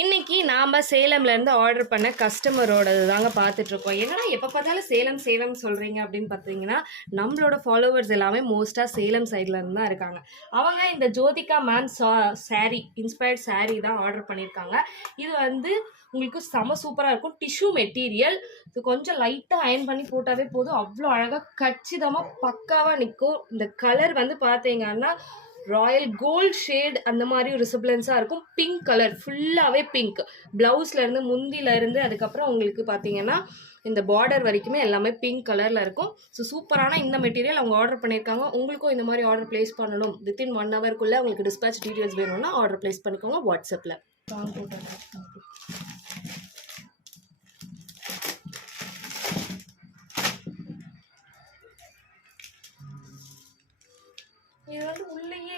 இன்னைக்கு நாம சேலம்ல இருந்து ஆர்டர் பண்ண கஸ்டமரோடது தாங்க பார்த்துட்டு இருக்கோம். என்னடா எப்ப பார்த்தாலும் சேலம் சேலம் சொல்றீங்க அப்படின்னு பார்த்தீங்கன்னா, நம்மளோட ஃபாலோவர்ஸ் எல்லாமே மோஸ்டா சேலம் சைட்ல இருந்து தான் இருக்காங்க. அவங்க இந்த Jyothika ma'am sorry inspired sorry தான் ஆர்டர் பண்ணியிருக்காங்க. இது வந்து உங்களுக்கு செம சூப்பராக இருக்கும். Tissue material. இது கொஞ்சம் லைட்டாக அயன் பண்ணி போட்டாவே போதும், அவ்வளோ அழகாக கச்சிதமாக பக்காவாக நிற்கும். இந்த கலர் வந்து பார்த்தீங்கன்னா ராயல் கோல்ட் ஷேட் அந்த மாதிரி ஒரு ரிசப்ளன்ஸாக இருக்கும். பிங்க் கலர் ஃபுல்லாகவே பிங்க். ப்ளவுஸ்லேருந்து முந்திலேருந்து அதுக்கப்புறம் உங்களுக்கு பார்த்தீங்கன்னா இந்த பார்டர் வரைக்குமே எல்லாமே பிங்க் கலரில் இருக்கும். ஸோ சூப்பரான இந்த மெட்டீரியல் அவங்க ஆர்டர் பண்ணியிருக்காங்க. உங்களுக்கும் இந்த மாதிரி ஆர்டர் ப்ளேஸ் பண்ணணும், வித்தின் 1 ஹவருக்குள்ளே உங்களுக்கு டிஸ்பேச் டீட்டெயில்ஸ் வேணும்னா ஆர்டர் ப்ளேஸ் பண்ணிக்கோங்க வாட்ஸ்அப்பில். இது வந்து உள்ளேயே